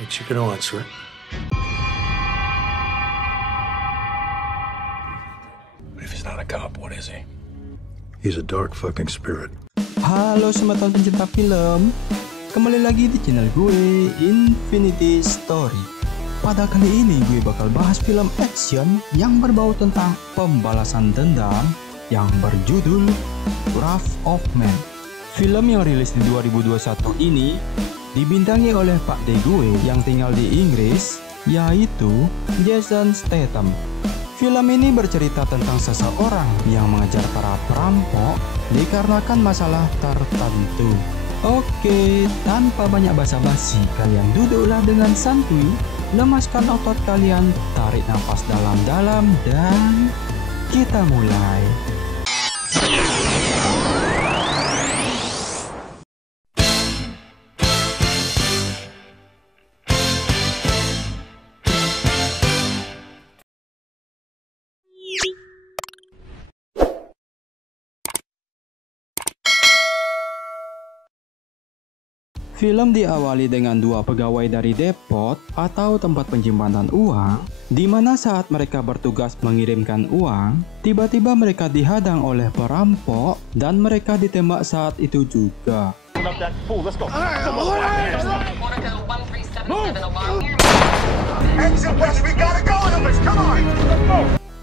But you can answer it. But if he's not a cop, what is he? He's a dark fucking spirit. Halo sobat pencinta film, kembali lagi di channel gue Infinity Story. Pada kali ini gue bakal bahas film action yang berbau tentang pembalasan dendam yang berjudul Wrath of Man. Film yang rilis di 2021 ini dibintangi oleh Pak De gue yang tinggal di Inggris, yaitu Jason Statham. Film ini bercerita tentang seseorang yang mengejar para perampok dikarenakan masalah tertentu. Oke, tanpa banyak basa-basi, kalian duduklah dengan santuy, lemaskan otot kalian, tarik nafas dalam-dalam, dan kita mulai. Film diawali dengan dua pegawai dari depot atau tempat penyimpanan uang, di mana saat mereka bertugas mengirimkan uang, tiba-tiba mereka dihadang oleh perampok dan mereka ditembak saat itu juga.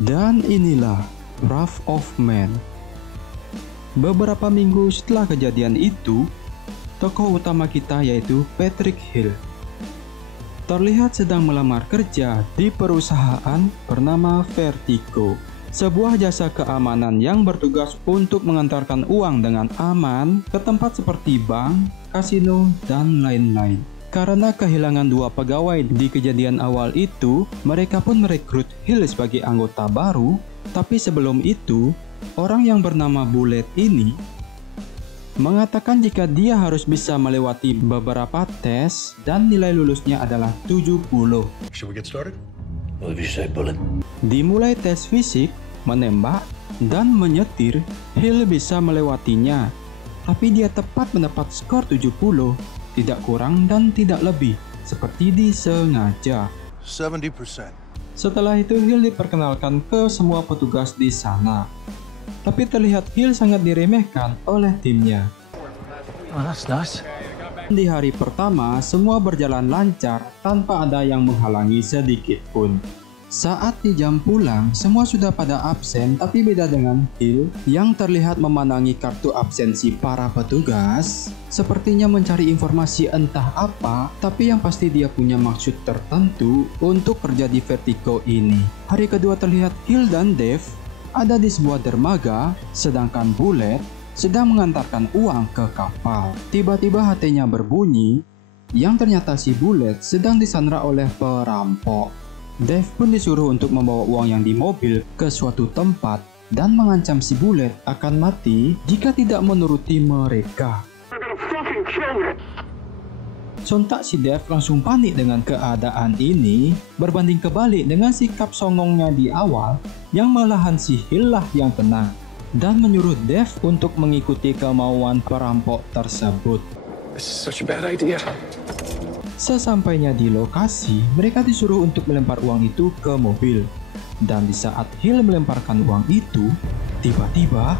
Dan inilah Wrath of Man. Beberapa minggu setelah kejadian itu, tokoh utama kita yaitu Patrick Hill terlihat sedang melamar kerja di perusahaan bernama Vertigo, sebuah jasa keamanan yang bertugas untuk mengantarkan uang dengan aman ke tempat seperti bank, kasino, dan lain-lain. Karena kehilangan dua pegawai di kejadian awal itu, mereka pun merekrut Hill sebagai anggota baru. Tapi sebelum itu, orang yang bernama Bullet ini mengatakan jika dia harus bisa melewati beberapa tes dan nilai lulusnya adalah 70. Should we get started? Well, if you say bullet. Dimulai tes fisik, menembak, dan menyetir, Hill bisa melewatinya. Tapi dia tepat mendapat skor 70, tidak kurang dan tidak lebih, seperti disengaja. 70%. Setelah itu Hill diperkenalkan ke semua petugas di sana. Tapi terlihat Hill sangat diremehkan oleh timnya. Oh, that's nice. Di hari pertama, semua berjalan lancar tanpa ada yang menghalangi sedikit pun. Saat di jam pulang, semua sudah pada absen, tapi beda dengan Hill yang terlihat memandangi kartu absensi para petugas. Sepertinya mencari informasi entah apa, tapi yang pasti dia punya maksud tertentu untuk kerja di Vertigo ini. Hari kedua terlihat Hill dan Dave ada di sebuah dermaga, sedangkan Bullet sedang mengantarkan uang ke kapal. Tiba-tiba HP-nya berbunyi, yang ternyata si Bullet sedang disandra oleh perampok. Dave pun disuruh untuk membawa uang yang di mobil ke suatu tempat dan mengancam si Bullet akan mati jika tidak menuruti mereka. Sontak si Dave langsung panik dengan keadaan ini, berbanding kebalik dengan sikap songongnya di awal yang malahan si Hill lah yang tenang dan menyuruh Dave untuk mengikuti kemauan perampok tersebut. This is such a bad idea. Sesampainya di lokasi, mereka disuruh untuk melempar uang itu ke mobil. Dan di saat Hill melemparkan uang itu, tiba-tiba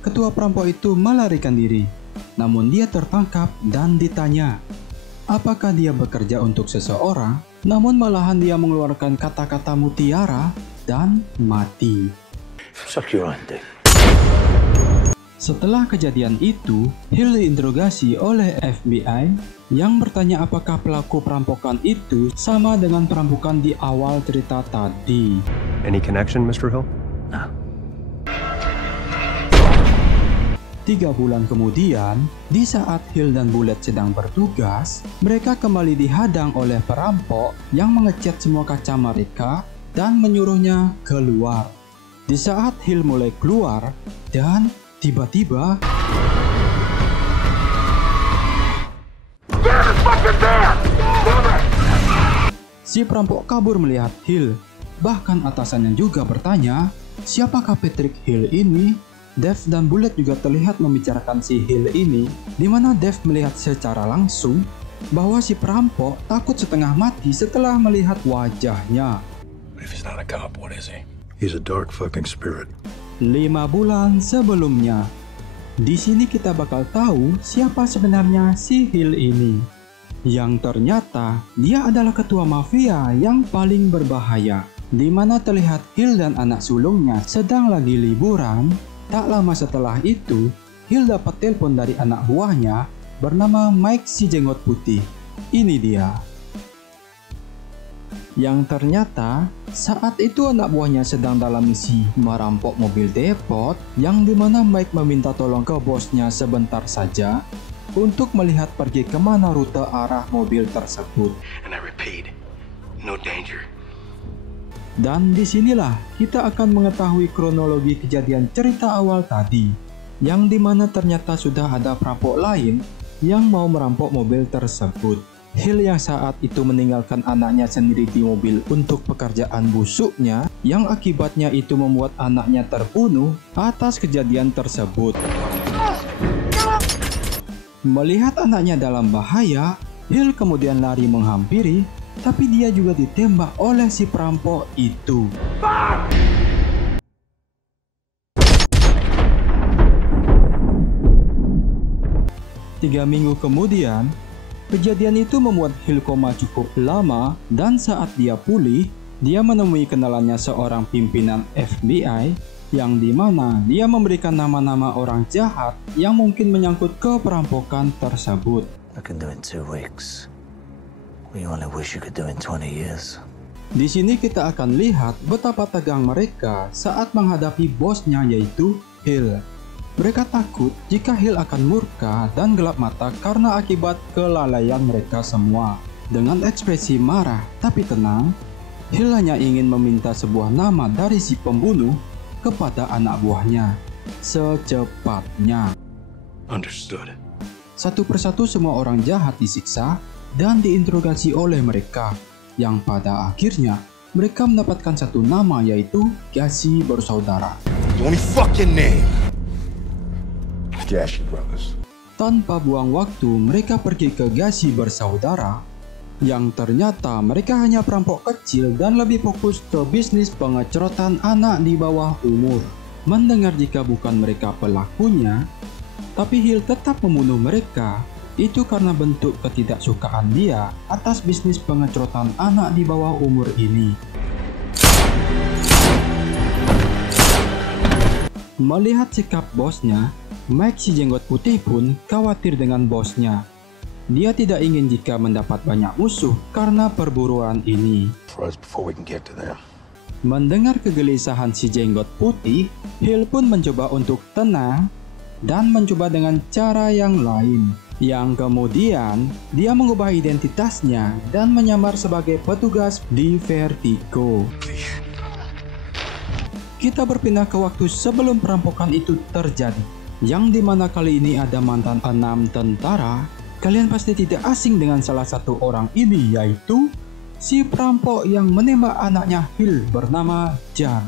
ketua perampok itu melarikan diri. Namun dia tertangkap dan ditanya apakah dia bekerja untuk seseorang, namun malahan dia mengeluarkan kata-kata mutiara dan mati. Suck your own dick. Setelah kejadian itu, Hill diinterogasi oleh FBI yang bertanya apakah pelaku perampokan itu sama dengan perampokan di awal cerita tadi. Any connection, Mr. Hill? No. 3 bulan kemudian, di saat Hill dan Bullet sedang bertugas, mereka kembali dihadang oleh perampok yang mengecat semua kaca mereka dan menyuruhnya keluar. Di saat Hill mulai keluar, dan tiba-tiba si perampok kabur melihat Hill. bahkan atasannya juga bertanya, siapakah Patrick Hill ini? Dave dan Bullet juga terlihat membicarakan si Hill ini, di mana Dave melihat secara langsung bahwa si perampok takut setengah mati setelah melihat wajahnya. If he's not a cop, what is he? He's a dark fucking spirit. 5 bulan sebelumnya. Di sini kita bakal tahu siapa sebenarnya si Hill ini. Yang ternyata dia adalah ketua mafia yang paling berbahaya, di mana terlihat Hill dan anak sulungnya sedang lagi liburan. Tak lama setelah itu, Hill dapat telepon dari anak buahnya bernama Mike si jenggot putih. Ini dia. Yang ternyata saat itu anak buahnya sedang dalam misi merampok mobil depot, yang dimana Mike meminta tolong ke bosnya sebentar saja untuk melihat pergi kemana rute arah mobil tersebut. And I repeat, no danger. Dan disinilah kita akan mengetahui kronologi kejadian cerita awal tadi, yang dimana ternyata sudah ada perampok lain yang mau merampok mobil tersebut. Hill yang saat itu meninggalkan anaknya sendiri di mobil untuk pekerjaan busuknya, yang akibatnya itu membuat anaknya terbunuh atas kejadian tersebut. Melihat anaknya dalam bahaya, Hill kemudian lari menghampiri, tapi dia juga ditembak oleh si perampok itu. 3 minggu kemudian, kejadian itu membuat Hill koma cukup lama, dan saat dia pulih, dia menemui kenalannya seorang pimpinan FBI, yang dimana dia memberikan nama-nama orang jahat yang mungkin menyangkut ke perampokan tersebut. I can do it in 2 weeks. We only wish you could do it in 20 years. Di sini kita akan lihat betapa tegang mereka saat menghadapi bosnya, yaitu Hill. Mereka takut jika Hill akan murka dan gelap mata karena akibat kelalaian mereka semua. Dengan ekspresi marah tapi tenang, Hill hanya ingin meminta sebuah nama dari si pembunuh kepada anak buahnya secepatnya. Understood. Satu persatu semua orang jahat disiksa dan diinterogasi oleh mereka, yang pada akhirnya mereka mendapatkan satu nama, yaitu Gacy Bersaudara. The only fucking name. Gacy Brothers. Tanpa buang waktu, mereka pergi ke Gacy Bersaudara, yang ternyata mereka hanya perampok kecil dan lebih fokus ke bisnis pengecerotan anak di bawah umur. Mendengar jika bukan mereka pelakunya, tapi Hill tetap membunuh mereka, itu karena bentuk ketidaksukaan dia atas bisnis pengecerotan anak di bawah umur ini. Melihat sikap bosnya, Mike si jenggot putih pun khawatir dengan bosnya. Dia tidak ingin jika mendapat banyak musuh karena perburuan ini. Mendengar kegelisahan si jenggot putih, Hill pun mencoba untuk tenang dan mencoba dengan cara yang lain, yang kemudian dia mengubah identitasnya dan menyamar sebagai petugas di Vertigo. Kita berpindah ke waktu sebelum perampokan itu terjadi, yang dimana kali ini ada mantan 6 tentara. Kalian pasti tidak asing dengan salah satu orang ini, yaitu si perampok yang menembak anaknya Hill bernama Jan.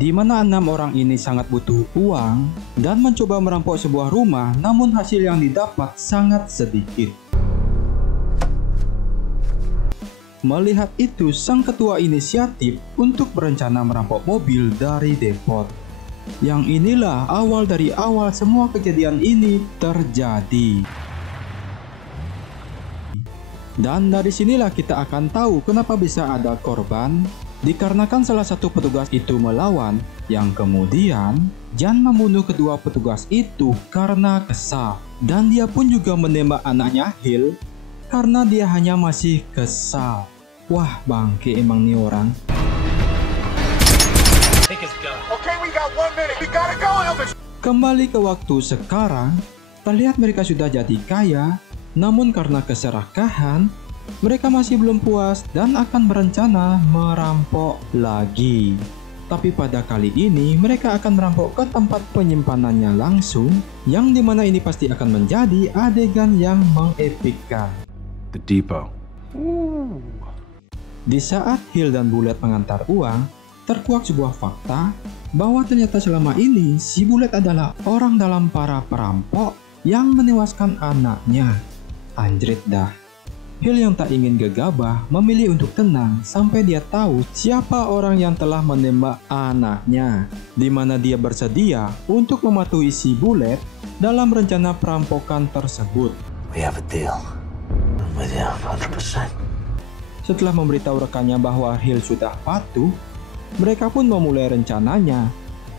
Di mana 6 orang ini sangat butuh uang dan mencoba merampok sebuah rumah, namun hasil yang didapat sangat sedikit. Melihat itu, sang ketua inisiatif untuk berencana merampok mobil dari depot. Yang inilah awal dari awal semua kejadian ini terjadi. Dan dari sinilah kita akan tahu kenapa bisa ada korban, dikarenakan salah satu petugas itu melawan, yang kemudian Jan membunuh kedua petugas itu karena kesal. Dan dia pun juga menembak anaknya Hill karena dia hanya masih kesal. Wah, bangke emang nih orang. Kembali ke waktu sekarang, terlihat mereka sudah jadi kaya, namun karena keserakahan, mereka masih belum puas dan akan berencana merampok lagi. Tapi pada kali ini mereka akan merampok ke tempat penyimpanannya langsung, yang dimana ini pasti akan menjadi adegan yang mengepikkan. The depot. Di saat Hill dan Bullet mengantar uang, terkuak sebuah fakta bahwa ternyata selama ini si Bullet adalah orang dalam para perampok yang menewaskan anaknya. Anjrit dah. Hill yang tak ingin gegabah memilih untuk tenang sampai dia tahu siapa orang yang telah menembak anaknya, di mana dia bersedia untuk mematuhi si Bullet dalam rencana perampokan tersebut. We have a deal. I'm with you 100%. Setelah memberitahu rekannya bahwa Hill sudah patuh, mereka pun memulai rencananya,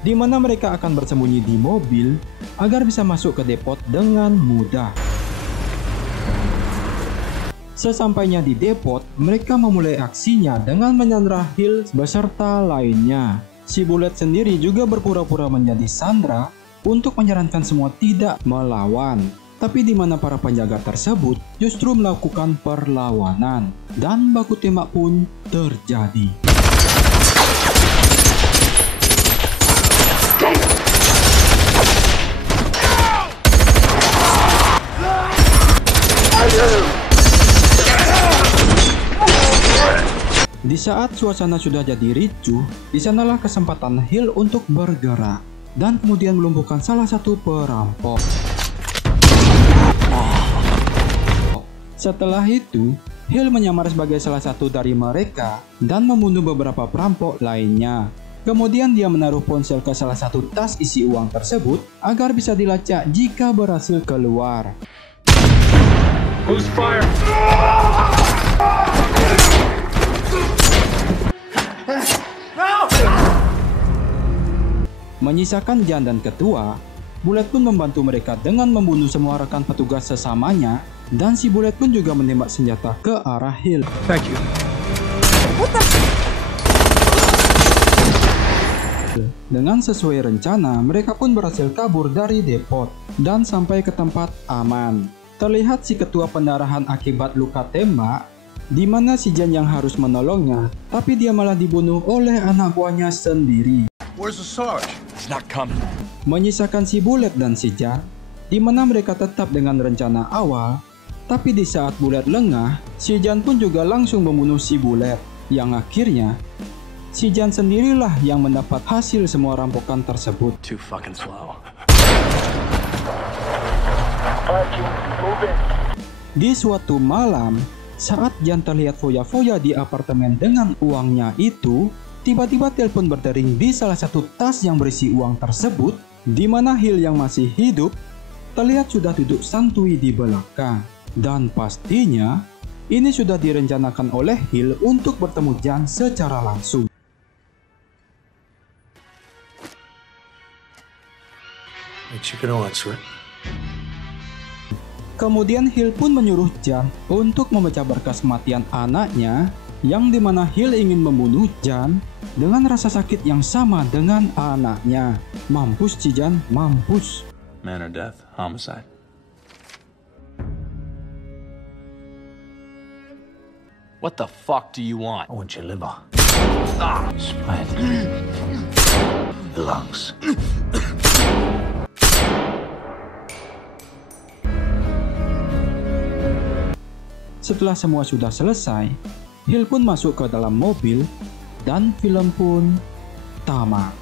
di mana mereka akan bersembunyi di mobil agar bisa masuk ke depot dengan mudah. Sesampainya di depot, mereka memulai aksinya dengan menyandra Hill beserta lainnya. Si Bullet sendiri juga berpura-pura menjadi sandera untuk menyarankan semua tidak melawan. Tapi di mana para penjaga tersebut justru melakukan perlawanan dan baku tembak pun terjadi. Di saat suasana sudah jadi ricuh, di sanalah kesempatan Hill untuk bergerak dan kemudian melumpuhkan salah satu perampok. Setelah itu, Hill menyamar sebagai salah satu dari mereka dan membunuh beberapa perampok lainnya. Kemudian dia menaruh ponsel ke salah satu tas isi uang tersebut agar bisa dilacak jika berhasil keluar. Who's fire? Menyisakan Jan dan Ketua, Bullet pun membantu mereka dengan membunuh semua rekan petugas sesamanya, dan si Bullet pun juga menembak senjata ke arah Hill. Thank you. Dengan sesuai rencana, mereka pun berhasil kabur dari depot dan sampai ke tempat aman. Terlihat si ketua pendarahan akibat luka tembak, di mana si Jan yang harus menolongnya, tapi dia malah dibunuh oleh anak buahnya sendiri. Where's the Sarge? He's not coming. Menyisakan si Bullet dan si Jan, di mana mereka tetap dengan rencana awal, tapi di saat Bullet lengah, si Jan pun juga langsung membunuh si Bullet, yang akhirnya si Jan sendirilah yang mendapat hasil semua rampokan tersebut. Too fucking slow. Di suatu malam, saat Jan terlihat foya-foya di apartemen dengan uangnya itu, tiba-tiba telepon berdering di salah satu tas yang berisi uang tersebut, di mana Hill yang masih hidup terlihat sudah duduk santuy di belakang. Dan pastinya, ini sudah direncanakan oleh Hill untuk bertemu Jan secara langsung. You can answer it. Kemudian Hill pun menyuruh Jan untuk memecah berkas kematian anaknya, yang dimana Hill ingin membunuh Jan dengan rasa sakit yang sama dengan anaknya. Mampus si Jan, mampus. Manner death, homicide. What the fuck do you want? I want your liver. Spine. The lungs. Setelah semua sudah selesai, Hill pun masuk ke dalam mobil dan film pun tamat.